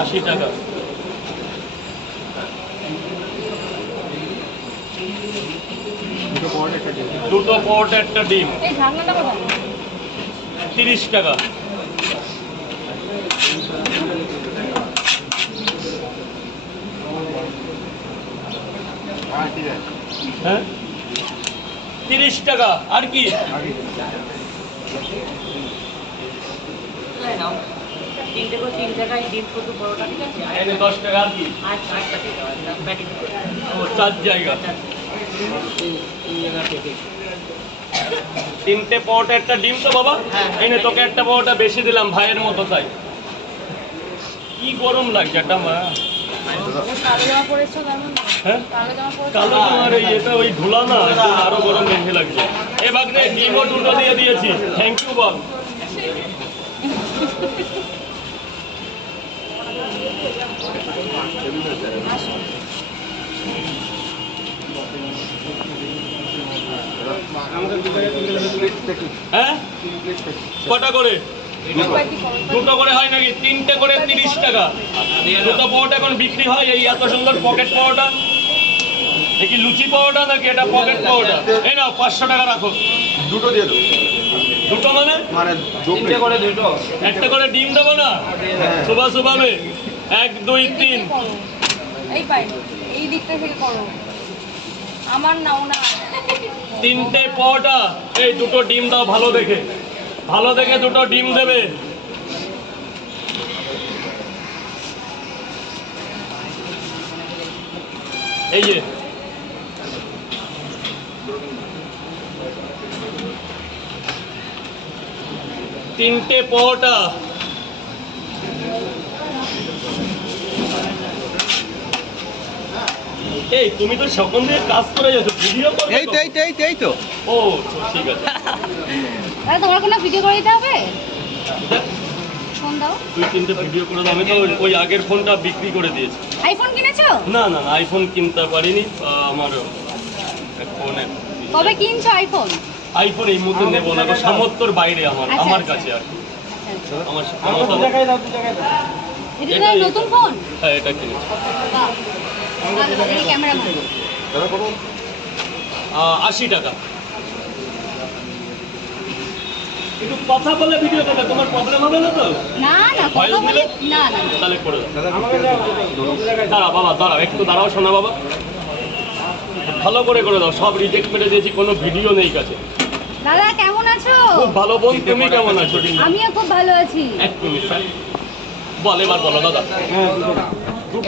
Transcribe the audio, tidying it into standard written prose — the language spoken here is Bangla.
80 টাকা। দুটো পরোটা একটা ডিম। 30 টাকা। হ্যাঁ 30 টাকা। আর কি? তিনটে করে 3 টাকায় ডিম শুধু পরোটা, ঠিক আছে? আর 10 টাকা। আর কি? আর 4 টাকা প্যাকেট। ও 4 জায়গা। 3টে পরোটা একটা ডিম তো বাবা। এনে তোকে একটা পরোটা বেশি দিলাম, ভাইয়ের মতো তাই। কি গরম লাগছে একটা মা। হ্যাঁ কালো তোমার এই এটা ওই ধুলা না, আরো গরম বেশি লাগছে। এ বাগনে ডিমও দুটো দিয়ে দিয়েছি, থ্যাংক ইউ বল। হ্যাঁ কটা করে? দুটো করে হয় নাকি? 3টে করে 30 টাকা। দুটো পরোটা এখন বিক্রি হয়। এই এত সুন্দর পকেট পরোটা, কি লুচি পরোটা নাকি এটা পকেট পরোটা? এই নাও 500 টাকা রাখো। দুটো দিয়ে দাও। দুটো মানে তিনটে করে দুটো। একটা করে ডিম দেবো না? সুবা সুবাবে 1 2 3। এই দিকটা থেকে করো, আমার নাও না। 3টে পরোটা, এই দুটো ডিম দাও ভালো দেখে, ভালো দেখে দুটো ডিম দেবে। এই যে তিনটে পরোটা। এই তুমি তো সকল দিয়ে কাজ করে যাচ্ছ, ভিডিও করবে? এই তো ও ঠিক আছে। তোমার কোনো ভিডিও করে দিতে হবে? ফোন দাও। 2-3টে ভিডিও করে দাও। আমি তো ওই আগের ফোনটা বিক্রি করে দিয়েছি। আইফোন কিনেছো? না না না, আইফোন কিনতে পারিনি। আমার ফোনে কবে কিনছো আইফোন? আইফোন এই মুহূর্তে নেবো না, সামর্থ্যর বাইরে আমার আচ্ছা, আমার আচ্ছা। কাছে আর কি। আমার এটা তোমার নতুন ফোন? হ্যাঁ এটা কিনেছি। এই ক্যামেরা 80 টাকা। একটু কথা বলে ভিডিও করবে, তোমার প্রবলেম হবে না তো? না না, ভয়েস কথা বলে দিলে? না না। তাহলে করে দাও। দাঁড়া বাবা দাঁড়াও, একটু দাঁড়াও শোনা বাবা, ভালো করে দাও। সব রিজেক্ট মেরে দিয়েছি, কোনো ভিডিও নেই কাছে। দাদা কেমন আছো? খুব ভালো বোন, তুমি কেমন আছো? আমিও খুব ভালো আছি। 1 মিনিট বল, এবার বলো দাদা।